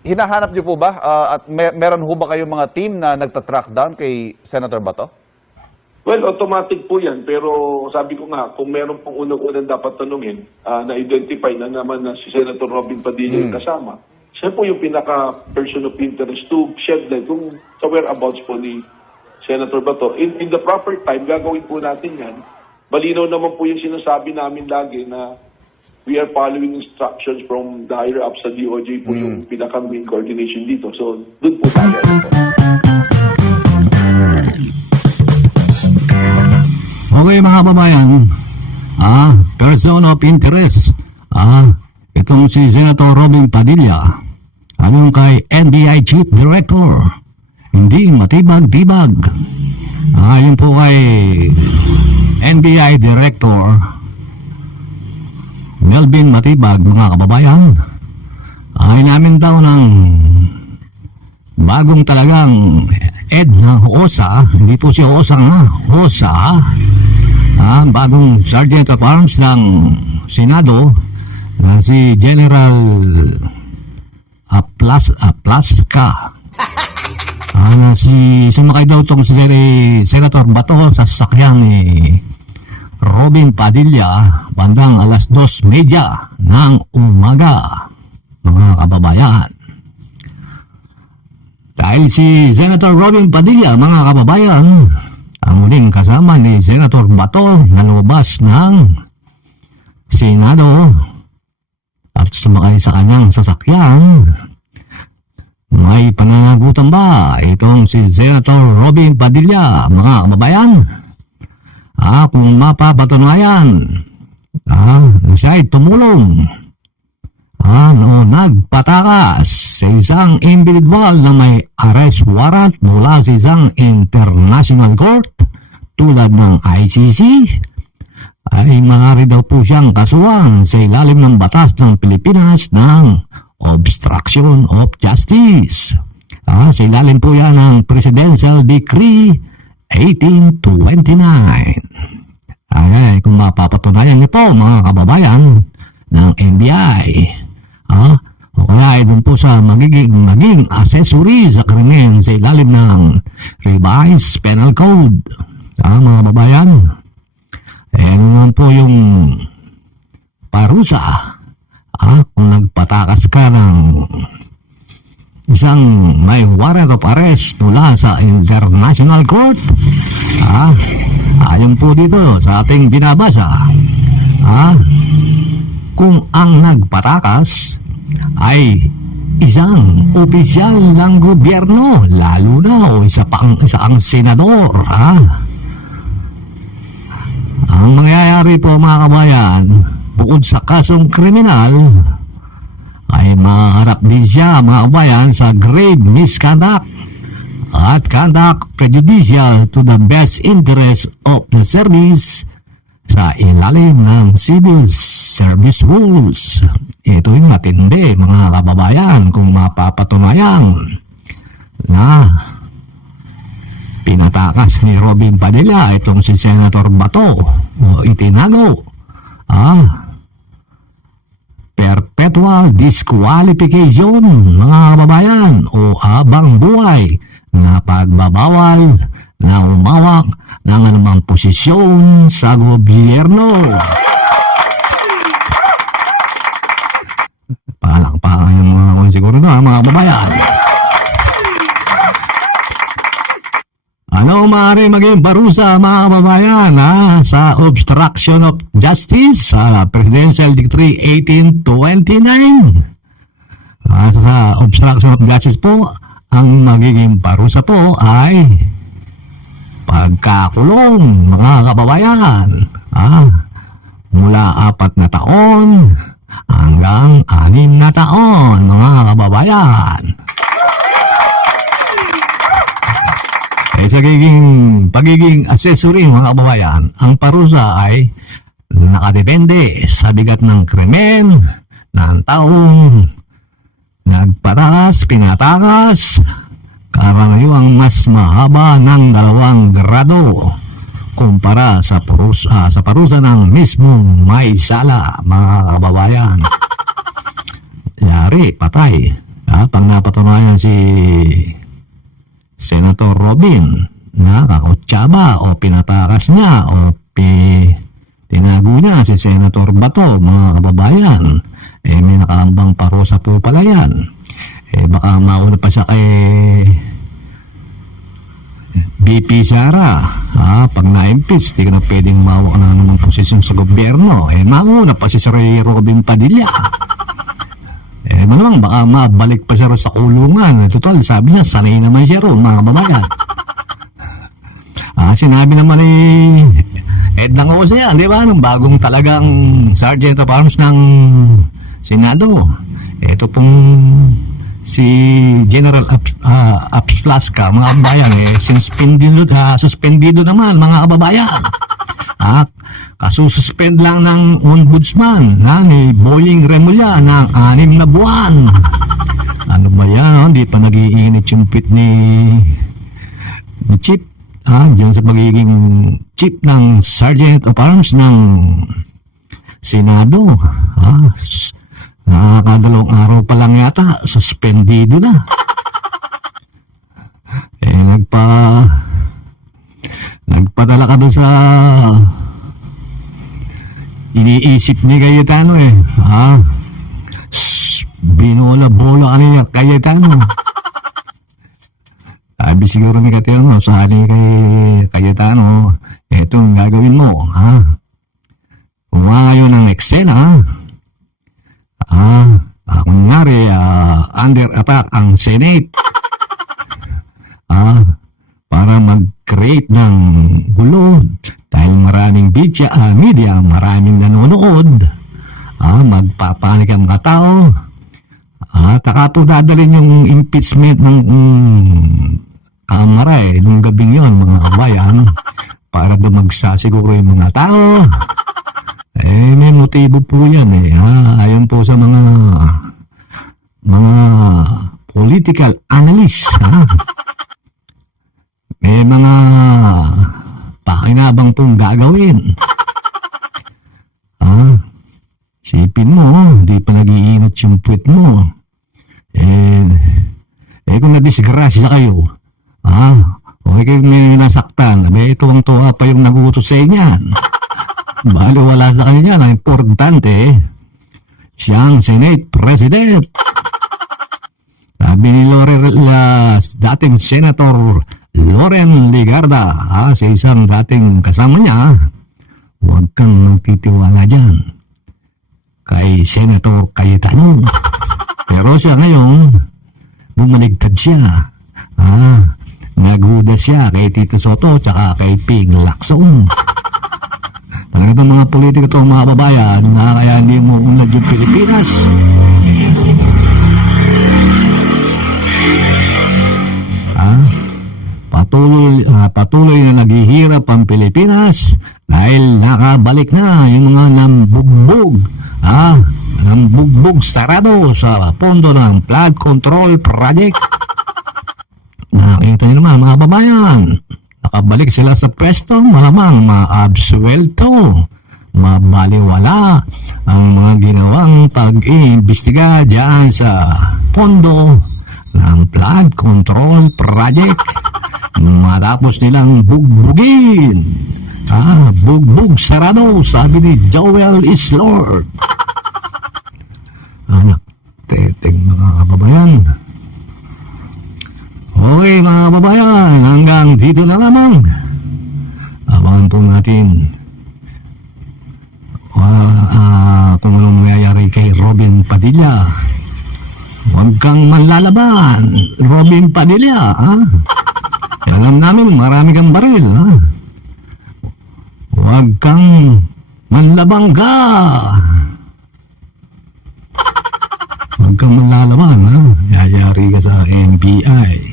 hinahanap niyo po ba at meron ho ba kayong mga team na nagtatrack down kay Senator Bato? Well, automatic po yan. Pero sabi ko nga, kung meron pong unang-unang dapat tanungin, na-identify na naman na si Senator Robin Padilla yung kasama, siya po yung pinaka-person of interest to shed light kung sa whereabouts po ni Senator Bato. In the proper time, gagawin po natin yan. Malinaw naman po yung sinasabi namin lagi na we are following instructions from the higher ups sa DOJ po yung pinaka-main coordination dito. So, doon po tayo. Okay mga babayan, person of interest, itong si Senator Robin Padilla, ayon kay NBI Chief Director, hindi matibag-tibag. Ayon po kay NBI Director Melvin Matibag, mga kababayan, ay namin daw ng bagong talagang Ed na OSA, hindi po siya OSA nga, OSA, bagong Sergeant of Arms ng Senado, si General Plaska. Sumakay daw itong si Senator Bato sa sasakyan ni Robin Padilla bandang 2:30 ng umaga, mga kababayan. Dahil si Senator Robin Padilla, mga kababayan, ang muling kasama ni Senator Bato na lumabas ng Senado at sumakay sa kanyang sasakyan, may pananagutan ba itong si Senator Robin Padilla, mga kababayan? Kung mapapatunayan, siya ay tumulong nagpatakas sa isang individual na may arrest warrant mula sa isang international court tulad ng ICC, ay maaari daw po siyang kasuhan sa ilalim ng batas ng Pilipinas ng obstruction of justice. Sa ilalim po yan ng Presidential Decree 1829. Kung mapapatunayan niyo po, mga kababayan ng NBI, o kaya ay dun po sa maging accessory sa krimen sa ilalim ng Revised Penal Code, mga kababayan, naman po yung parusa kung nagpatakas ka ng isang may warrant of arrest mula sa international court. Ayon po dito sa ating binabasa, kung ang nagpatakas ay isang opisyal ng gobyerno, lalo na o isang senador, ang mangyayari po, mga kabayan, bukod sa kasong kriminal, ay maharap din siya, mga kabayan, sa grave misconduct at conduct prejudicial to the best interest of the service sa ilalim ng Civil Service Rules. Ito yung matindi, mga kababayan, kung mapapatunayan na pinatakas ni Robin Padilla itong si Senator Bato o itinago. Perpetual disqualification, mga kababayan, o abang buhay na pagbabawal na umawak ng anumang posisyon sa gobyerno. Palakpakan yung mga konsiguro na, mga kababayan. Ano maaari maging parusa, mga kababayan, sa obstruction of justice sa Presidential Decree 1829? Sa obstruction of justice po, ang magiging parusa po ay pagkakulong, mga kababayan, mula 4 na taon hanggang 6 na taon, mga kababayan. Sa pagiging accessory, mga kababayan, ang parusa ay nakadepende sa bigat ng krimen ng taong nagpatakas, pinatakas, karaniwang mas mahaba ng 2 grado kumpara sa parusa ng mismong may sala, mga kababayan. Yari, patay. Pag napatunayan si Senator Robin na kakutsaba o pinatakas niya o tinago niya si Senator Bato, mga kababayan, may nakaambang parusa po pala yan. Baka mauna pa siya kay BP Sara. Pag na-impeach, di ka na pwedeng mawak na naman posisyon sa gobyerno. Mauna pa si Sir Robin Padilla. Malamang baka mabalik pa siya sa kulungan. Total, sabi niya, sanay naman siya ron, mga kababayan. Sinabi naman ni Edna Jose yan, di ba? Nung bagong talagang Sergeant of Arms ng Senado. Ito pong si General Aplasca, mga kababayan, suspendido naman, mga kababayan. Kasususpend lang ng ombudsman ni Boying Remulla ng 6 na buwan. Ano ba yan? Hindi pa nag-iinit yung pit ni Chief. Diyan sa pagiging Chief ng Sergeant of Arms ng Senado. Nakakadalawang araw pa lang yata, suspendido na. Nagpadala ka doon sa iniisip ni Cayetano binola-bola ka niya Cayetano. Sabi siguro ni Cayetano, sabi kay Cayetano, eto ang gagawin mo, kumuha ngayon ng eksena, kunyari, under attack ang Senate, para mag-create ng gulo dahil maraming media, maraming nanonood, magpapanik ang mga tao, taka po dadalhin yung impeachment ng Kamara nung gabing yun, mga kabayan, para dumagsa siguro yung mga tao. May motibo po yan ayon po sa mga political analyst. May mga pakinabang pong gagawin. Sipin mo, hindi pa nag-iinit yung puwet mo. Kung nadisgrasya kayo, okay kayo may nasaktan, ito ang tuwa pa yung nagutos sa inyan. Bali wala sa kanya na importante, siyang Senate President. Sabi ni dating Senator Loren Legarda, sa isang dating kasama niya, huwag kang magtitiwala dyan kay Senator Cayetano. Pero siya ngayon, bumaligtad siya. Naghuda siya kay Tito Soto tsaka kay Ping Lacson. Talaga itong mga politiko itong mga babayan na kaya hindi mo unlad yung Pilipinas. Patuloy na naghihirap ang Pilipinas dahil nakabalik na yung mga nambugbog sarado sa pondo ng flood control project. Nakita niyo naman mga babayan, nakabalik sila sa pwesto, malamang maabsuelto, mabaliwala ang mga ginawang pag-iimbestiga diyan sa pondo ng flood control project. Matapos nilang bugbugin, bugbog sarado, sabi ni Joel Islord. Teteng mga kababayan. Okay mga kababayan, hanggang dito na lamang. Abangan po natin kung anong nangyayari kay Robin Padilla. Huwag kang manlalaban, Robin Padilla. Alam namin, marami kang baril. Huwag kang manlabangga. Huwag kang manlalaban. Yayari ka sa NBI.